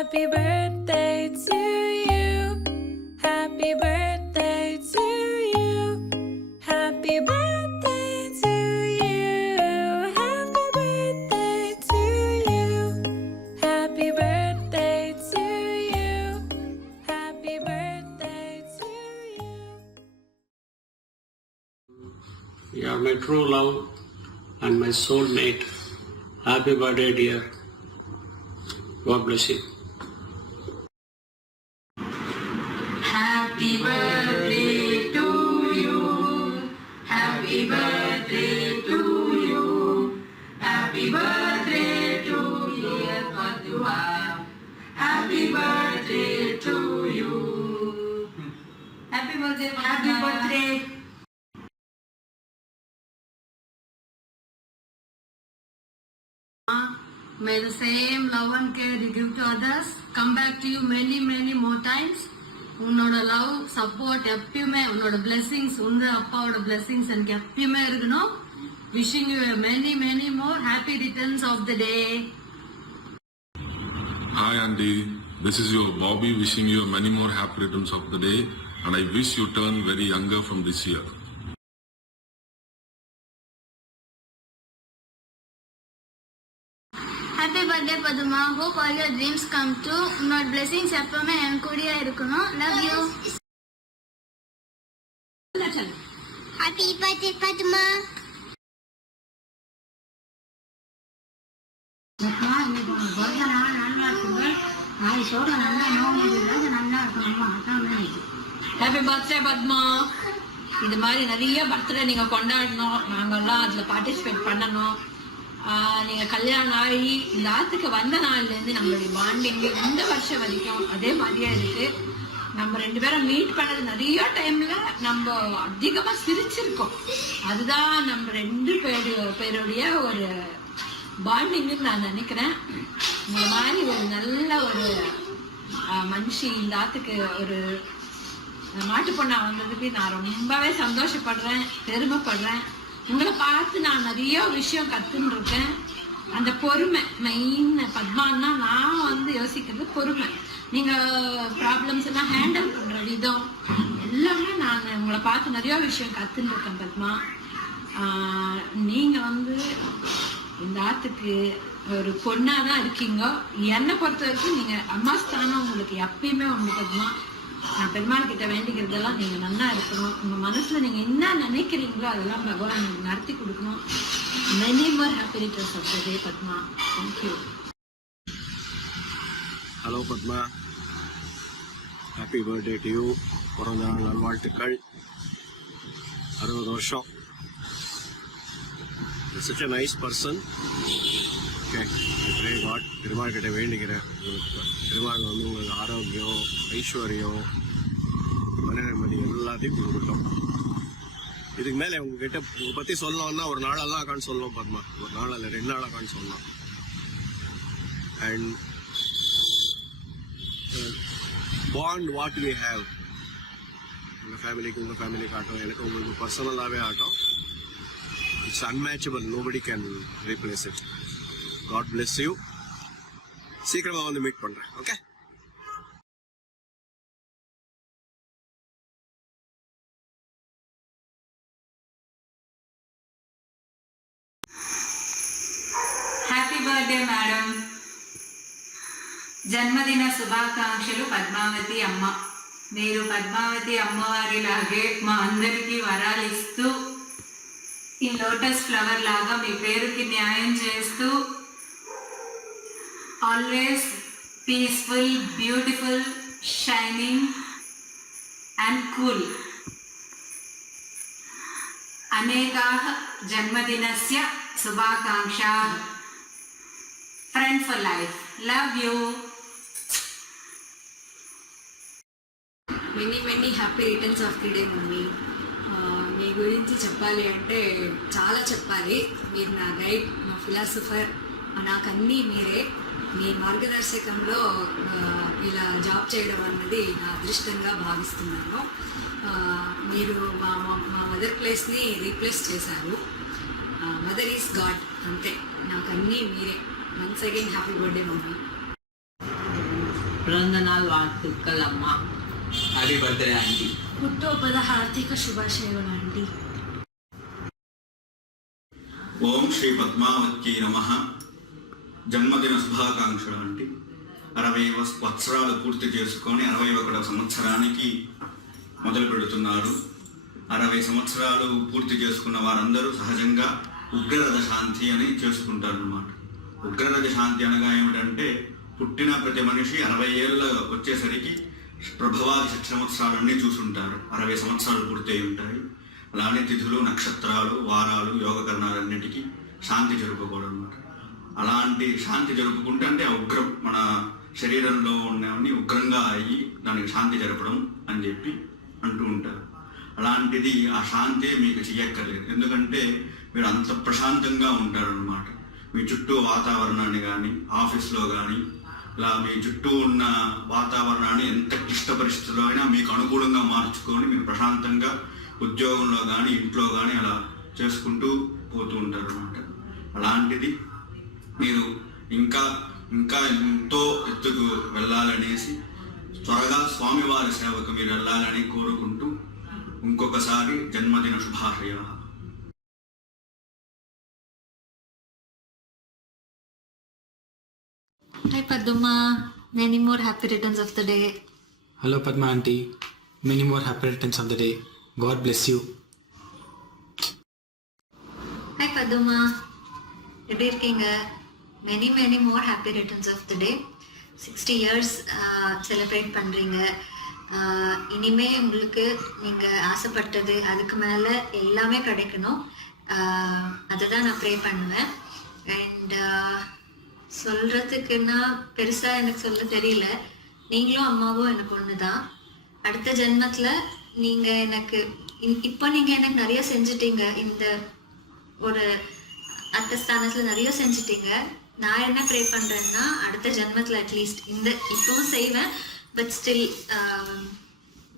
Happy birthday to you. Happy birthday to you. Happy birthday to you. Happy birthday to you. Happy birthday to you. Happy birthday to you. You are my true love and my soulmate. Happy birthday, dear. God bless you. Happy birthday to you. Happy birthday to you. Happy birthday to you. Padua. Happy birthday to you. Happy birthday. Happy birthday. May the same love and care you give to others come back to you many more times. உன்னோட love support எப்பயுமே உன்னோட blessings உங்க அப்பாவோட blessings எனக்கு எப்பயுமே இருக்கணும். Wishing you many more happy returns of the day. Hi Andy, this is your Bobby wishing you many more happy returns of the day, and I wish you turn very younger from this year. Happy birthday Padma. Hope all your dreams come true. Your blessings எப்பவுமே என் கூடயே இருக்கணும். Love you. Happy birthday Padma. Happy birthday Padma. இது மாதிரி நிறைய birthday நீங்க கொண்டாடணும், நாங்கெல்லாம் அதுல பார்ட்டிசிபேட் பண்ணணும். நீங்க கல்யாணம் ஆகி இந்த ஆத்துக்கு வந்த நாள்ல இருந்து நம்மளுடைய பாண்டிங் இந்த வருஷம் வரைக்கும் அதே மாதிரியா இருக்கு. நம்ம ரெண்டு பேரும் மீட் பண்ணது நிறைய டைம்ல நம்ம அதிகமா சிரிச்சிருக்கோம். அதுதான் நம்ம ரெண்டு பேருடைய ஒரு பாண்டிங்னு நான் நினைக்கிறேன். இந்த மாதிரி ஒரு நல்ல ஒரு மனுஷி இந்த ஆத்துக்கு ஒரு மாட்டு பொண்ணா வந்ததுக்கு நான் ரொம்பவே சந்தோஷப்படுறேன், பெருமைப்படுறேன். உங்களை பார்த்து நான் நிறைய விஷயம் கத்துன்னு இருக்கேன். அந்த பொறுமை மெயின் பத்மான்னா நான் வந்து யோசிக்கிறது பொறுமை. நீங்க ப்ராப்ளம்ஸ் எல்லாம் ஹேண்டில் பண்ற விதம் எல்லாமே நான் உங்களை பார்த்து நிறைய விஷயம் கத்துன்னு இருக்கேன் பத்மா. நீங்க வந்து இந்த ஆத்துக்கு ஒரு பொண்ணாதான் இருக்கீங்க. என்னை பொறுத்த வரைக்கும் நீங்க அம்மா ஸ்தானம் உங்களுக்கு எப்பயுமே உண்டு பத்மா. நான் பெருமாள் கிட்ட வேண்டிக்கிறதெல்லாம் நீங்க நல்லா இருக்கணும். உங்க மனசுல நீங்க என்ன நினைக்கிறீங்களோ அதெல்லாம் பகவான் நடத்தி கொடுக்கணும். many more happy returns of the day Padma. Thank you. Hello Padma, happy birthday to you. பிறந்த நாள் நல்வாழ்த்துக்கள். 60 வருஷம். such a nice person. Okay, I pray God, Perumal கிட்ட வேண்டிக்கிறேன். பெருமாள் வந்து உங்களுக்கு ஆரோக்கியம், ஐஸ்வர்யம், மன நிம்மதி எல்லாத்தையும் கொடுக்கட்டும். இதுக்கு மேலே உங்ககிட்ட உங்களை பற்றி சொல்லணும்னா ஒரு நாளெல்லாம் அக்கான்னு சொல்லணும் பத்மா. ஒரு நாள் இல்லை 2 நாள் அக்கான்னு சொல்லலாம். And bond what we have உங்கள் ஃபேமிலிக்கு உங்கள் ஃபேமிலிக்கு ஆகட்டும், எனக்கு உங்களுக்கு பர்சனலாகவே ஆகட்டும், it's unmatchable. Nobody can replace it. God bless you. சீக்கிரமா வந்து மீட் பண்றேன். Okay, happy birthday madam. జన్మదిన శుభాకాంక్షలు పద్మావతి అమ్మ. మీరు పద్మావతి అమ్మవారిలాగే మా అందరికీ వరాలు ఇస్తూ ఈ లోటస్ ఫ్లవర్ లాగా మీ పేరుకి న్యాయం చేస్తూ always peaceful, beautiful, shining and cool. अनेकाः जन्मदिनस्य शुभाकांक्षाः. Friend for life. Love you. Many happy returns of the day mummy. మీ గురించి చెప్పాలి అంటే చాలా చెప్పాలి. మీరు నా గైడ్, నా ఫిలాసఫర్, నాకన్నీ మీరే. మీ మార్గదర్శకంలో ఇలా జాబ్ చేయడం అన్నది నా అదృష్టంగా భావిస్తున్నాను. మీరు మా మదర్ ప్లేస్ని రీప్లేస్ చేశారు. మదర్ ఈజ్ గాడ్, అంతే. నాకు అన్నీ మీరే. Once again happy birthday mummy. பிறந்த நாள் வாழ்த்துக்கள் அம்மா. Happy birthday aunty. ಹುಟ್ಟುಹಬ್ಬದ ಹಾರ್ದಿಕ ಶುಭಾಶಯಗಳು ಆಂಟಿ. ఓం శ్రీ పద్మావత్యై నమః. జన్మదిన శుభాకాంక్షలు అంటే 60 సంవత్సరాలు పూర్తి చేసుకొని 61వ సంవత్సరానికి మొదలు పెడుతున్నారు. 60 సంవత్సరాలు పూర్తి చేసుకున్న వారందరూ సహజంగా ఉగ్రరథ శాంతి అని చేసుకుంటారు అన్నమాట. ఉగ్రరథ శాంతి అనగా ఏమిటంటే పుట్టిన ప్రతి మనిషి 60 ఏళ్ళ వచ్చేసరికి ప్రభవాది సంవత్సరాలన్నీ చూసుంటారు. 60 సంవత్సరాలు పూర్తి అయి ఉంటాయి. అలానే తిథులు, నక్షత్రాలు, వారాలు, యోగకరణాలన్నిటికీ శాంతి జరుపుకోవడం అన్నమాట. అలాంటి శాంతి జరుపుకుంటే అంటే ఆ ఉగ్రం మన శరీరంలో ఉన్నవన్నీ ఉగ్రంగా అయ్యి దానికి శాంతి జరపడం అని చెప్పి అంటూ ఉంటారు. అలాంటిది ఆ శాంతి మీకు చెయ్యక్కర్లేదు. ఎందుకంటే మీరు అంత ప్రశాంతంగా ఉంటారన్నమాట. మీ చుట్టూ వాతావరణాన్ని కానీ, ఆఫీస్లో కానీ, ఇలా మీ చుట్టూ ఉన్న వాతావరణాన్ని ఎంత క్లిష్ట పరిస్థితుల్లో అయినా మీకు అనుకూలంగా మార్చుకొని మీరు ప్రశాంతంగా ఉద్యోగంలో కానీ, ఇంట్లో కానీ అలా చేసుకుంటూ పోతూ ఉంటారు అన్నమాట. అలాంటిది మీరు ఇంకా ఇంకా ఎంతో ఎత్తుకు వెళ్ళాలనేసి త్వరగా స్వామివారి సేవకు మీరు వెళ్ళాలని కోరుకుంటూ ఇంకొకసారి జన్మదిన శుభాశయాలు. Hi Padma, many more happy returns of the day. Hello Padma aunty. Many more happy returns of the day. God bless you. Hi Padma, எப்படி இருக்கீங்க? many more happy returns of the day. 60 years celebrate பண்ணுறீங்க. இனிமே உங்களுக்கு நீங்கள் ஆசைப்பட்டது அதுக்கு மேலே எல்லாமே கிடைக்கணும். அதை தான் நான் ப்ரே பண்ணுவேன். அண்ட் சொல்கிறதுக்குன்னா பெருசாக எனக்கு சொல்ல தெரியல. நீங்களும் அம்மாவும் எனக்கு ஒன்று தான். அடுத்த ஜென்மத்தில் நீங்கள் எனக்கு இப்போ நீங்கள் எனக்கு நிறைய செஞ்சிட்டீங்க. இந்த ஒரு அத்த ஸ்தானத்தில் நிறைய செஞ்சிட்டீங்க. நான் என்ன ப்ரே பண்ணுறேன்னா அடுத்த ஜென்மத்தில் அட்லீஸ்ட் இந்த இப்போவும் செய்வேன். பட் ஸ்டில்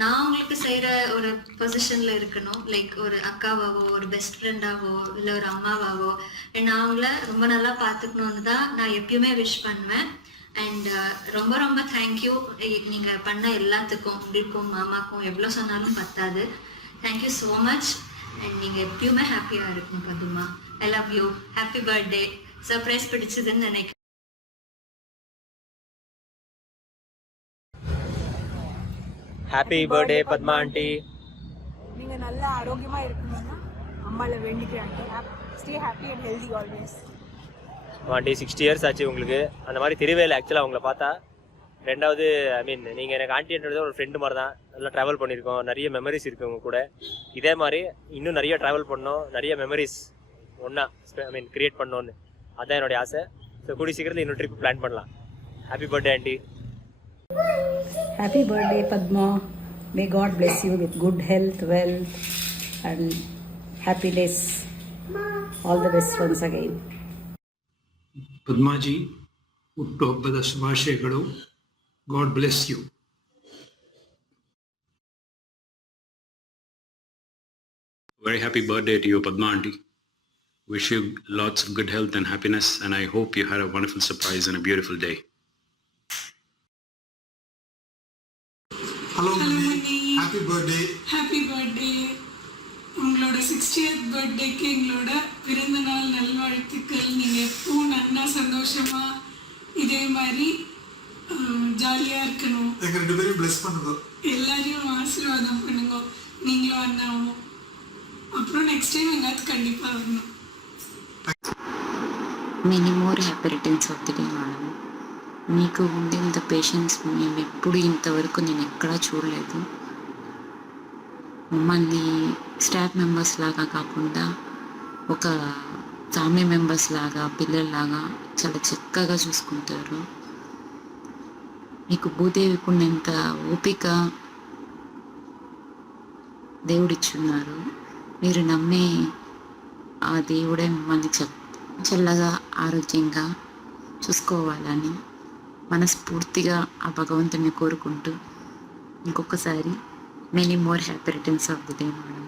நான் உங்களுக்கு செய்கிற ஒரு பொசிஷனில் இருக்கணும். லைக் ஒரு அக்காவாவோ, ஒரு பெஸ்ட் ஃப்ரெண்டாவோ, இல்லை ஒரு அம்மாவாவோ, நான் அவங்கள ரொம்ப நல்லா பார்த்துக்கணுன்னு தான் நான் எப்பயுமே விஷ் பண்ணுவேன். அண்ட் ரொம்ப தேங்க்யூ. நீங்கள் பண்ண எல்லாத்துக்கும், உங்களுக்கும் மாமாக்கும் எவ்வளோ சொன்னாலும் பத்தாது. Thank you so much. அண்ட் நீங்கள் எப்பயுமே ஹாப்பியாக இருக்கணும் Paduma. I love you. Happy birthday. Surprise பிடிச்சதுன்னு நினைக்கிறேன். Happy birthday Padma aunty. நீங்கள் நல்லா ஆரோக்கியமாக இருக்கணும்னா அம்மாவில் வேண்டிக்கிறேன். Stay happy and healthy always. Aunty 60 years ஆச்சு உங்களுக்கு. அந்த மாதிரி தெரியவே இல்லை ஆக்சுவலாக அவங்கள பார்த்தா. ரெண்டாவது ஐ மீன் நீங்கள் எனக்கு ஆண்டின்றது ஒரு ஃப்ரெண்டு மாதிரி தான். நல்லா ட்ராவல் பண்ணியிருக்கோம். நிறைய மெமரிஸ் இருக்குது உங்க கூட. இதே மாதிரி இன்னும் நிறைய ட்ராவல் பண்ணோம். நிறைய மெமரிஸ் ஒன்றா ஐ மீன் க்ரியேட் பண்ணோன்னு அதுதான் என்னுடைய ஆசை. ஸோ கூடிய சீக்கிரத்தில் இன்னொரு ட்ரிப் பிளான் பண்ணலாம். Happy birthday aunty. Happy birthday Padma. May God bless you with good health, wealth and happiness. All the best once again. Padmaji ಹುಟ್ಟುಹಬ್ಬದ ಶುಭಾಶಯಗಳು. God bless you. Very happy birthday to you, Padma aunty. Wish you lots of good health and happiness, and I hope you had a wonderful surprise and a beautiful day. Hello Mani, happy birthday. Happy birthday. உங்களோட 60th பர்த்டேக்கு எங்களோட பிறந்த நாள் நல்வாழ்த்துக்கள். நீங்கள் எப்பவும் நல்லா சந்தோஷமாக இதே மாதிரி ஜாலியாக இருக்கணும். எங்கள் 2 பேரையும் பிளஸ் பண்ணுங்க. எல்லாரையும் ஆசீர்வாதம் பண்ணுங்க. நீங்களும் அண்ணாவும். அப்புறம் நெக்ஸ்ட் டைம் எல்லாத்துக்கும் கண்டிப்பாக வரணும். Many more happy returns of the day madam. మీకు ఉండేంత పేషెన్స్ మేము ఎప్పుడు ఇంతవరకు నేను ఎక్కడా చూడలేదు. మమ్మల్ని స్టాఫ్ మెంబర్స్ లాగా కాకుండా ఒక ఫ్యామిలీ మెంబర్స్ లాగా, పిల్లల్లాగా చాలా చక్కగా చూసుకుంటారు. మీకు భూదేవికి ఉన్నంత ఓపిక దేవుడిచ్చున్నారు. మీరు నమ్మే ఆ దేవుడే మిమ్మల్ని చల్లగా ఆరోగ్యంగా చూసుకోవాలని మనస్ఫూర్తిగా ఆ భగవంతుని కోరుకుంటూ ఇంకొకసారి many more happy returns of the day madam.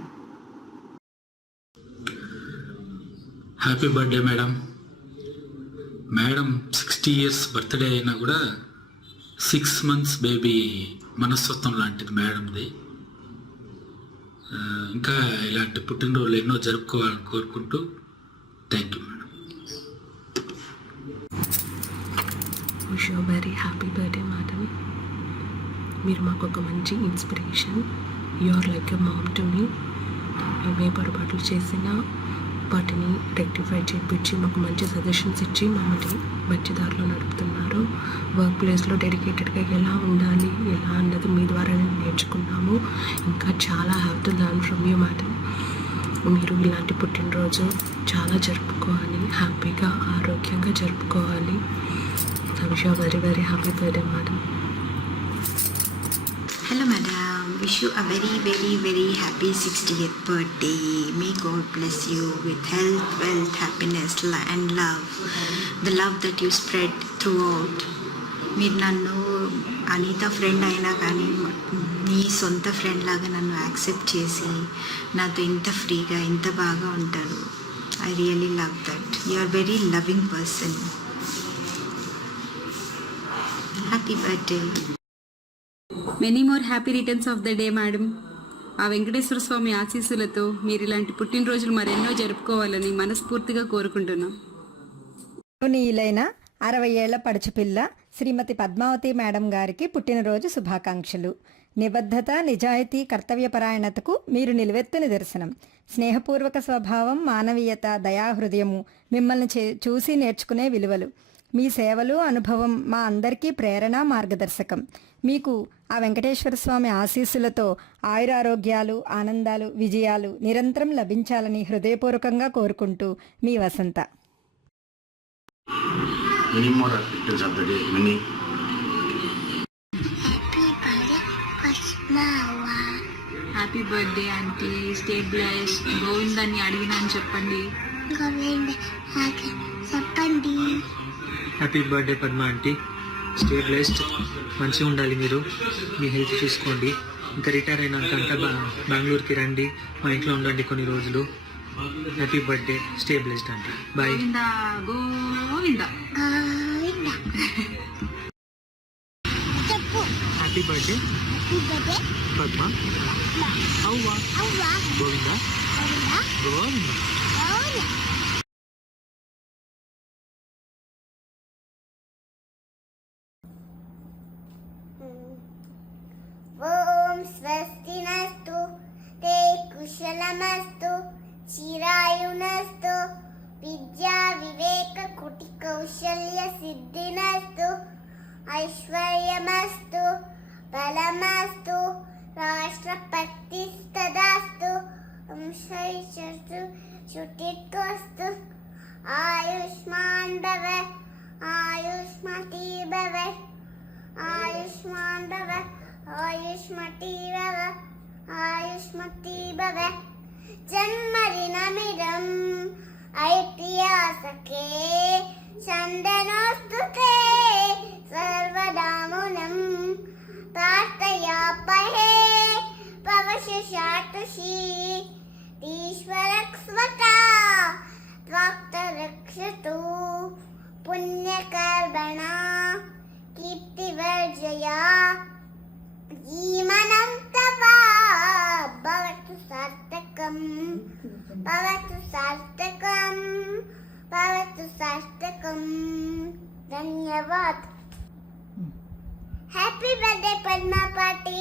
Happy birthday madam. Madam 60 years birthday అయినా కూడా 6 months బేబీ మనస్తత్వం లాంటిది మేడంది. ఇంకా ఇలాంటి పుట్టినరోజులు ఎన్నో జరుపుకోవాలని కోరుకుంటూ thank you madam. Wish you very happy birthday madam. మీరు మాకు ఒక మంచి inspiration. You are like a mom to me. మేమే పొరపాట్లు చేసినా వాటిని రెక్టిఫై చేయించి మాకు మంచి సజెషన్స్ ఇచ్చి మమ్మల్ని మంచి దారిలో నడుపుతున్నారు. వర్క్ ప్లేస్లో డెడికేటెడ్గా ఎలా ఉండాలి ఎలా అన్నది మీ ద్వారా నేర్చుకున్నాము. ఇంకా చాలా have to learn from you madam. మీరు ఇలాంటి పుట్టినరోజు చాలా జరుపుకోవాలి, హ్యాపీగా ఆరోగ్యంగా జరుపుకోవాలి. I wish you very very happy birthday madam. Hello madam, wish you a very very very happy 60th birthday. May God bless you with health, wealth, happiness and love. The love that you spread throughout. మీరు నన్ను Anitha friend అయినా కానీ నీ సొంత friend లాగా నన్ను accept చేసి నాతో ఇంత ఫ్రీగా ఇంత బాగా ఉంటారు. I really love that. You are very loving person. Happy birthday. Many more happy returns of the day madam. ఆ వెంకటేశ్వర స్వామి ఆశీస్సులతో మీరు ఇలాంటి పుట్టినరోజులు మరెన్నో జరుపుకోవాలని మనస్ఫూర్తిగా కోరుకుంటున్నాం. నీలైన 60 ఏళ్ల పడుచుపిల్ల శ్రీమతి పద్మావతి మేడం గారికి పుట్టినరోజు శుభాకాంక్షలు. నిబద్ధత, నిజాయితీ, కర్తవ్యపరాయణతకు మీరు నిలువెత్తు నిదర్శనం. స్నేహపూర్వక స్వభావం, మానవీయత, దయాహృదయము మిమ్మల్ని చూసి నేర్చుకునే విలువలు. మీ సేవలు, అనుభవం మా అందరికీ ప్రేరణ, మార్గదర్శకం. మీకు ఆ వెంకటేశ్వర స్వామి ఆశీస్సులతో ఆయురారోగ్యాలు, ఆనందాలు, విజయాలు నిరంతరం లభించాలని హృదయపూర్వకంగా కోరుకుంటూ మీ Vasantha. Happy birthday aunty. Stay bless. గోవిందాన్ని అడిగినా అని చెప్పండి. Happy birthday Padma aunty. Stay blessed. మంచిగా ఉండాలి మీరు. మీ హెల్త్ చూసుకోండి. ఇంకా రిటైర్ అయినాక అంతా బెంగళూరుకి రండి, మా ఇంట్లో ఉండండి కొన్ని రోజులు. Happy birthday. Stay blessed aunty. Bye. Govinda. Happy birthday Padma. అవ్వా గోవిందా. గోవిందా. ఓం స్వస్తినస్తు తే కుశలమస్తు చిరాయునస్తు విద్యా వివేక కుటి కౌశల్య సిద్ధినస్తు ఐశ్వర్యమస్తు బలమస్తు రాష్ట్రపతిస్తదాస్తు వంశైశ్వర్యు శుటిత్వస్తు ఆయుష్మాన్ భవ ఆయుష్మతి భవ ఆయుష్మాన్ భవ ఆయుష్మతి భవ ఆయుష్మతి భవ. జన్మదినమిదం ఐతిహాసకే చందనోస్తుతే సర్వదామునం ప్రార్థయాపహే పవశశాతుషీ ఈశ్వరస్వతా త్వాక్తరక్షతు పుణ్యకర్మణా కీర్తివర్జయా జీవనం తవ భవతు సార్థకం భవతు సార్థకం భవతు సార్థకం. ధన్యవాద్. Happy birthday Padma party.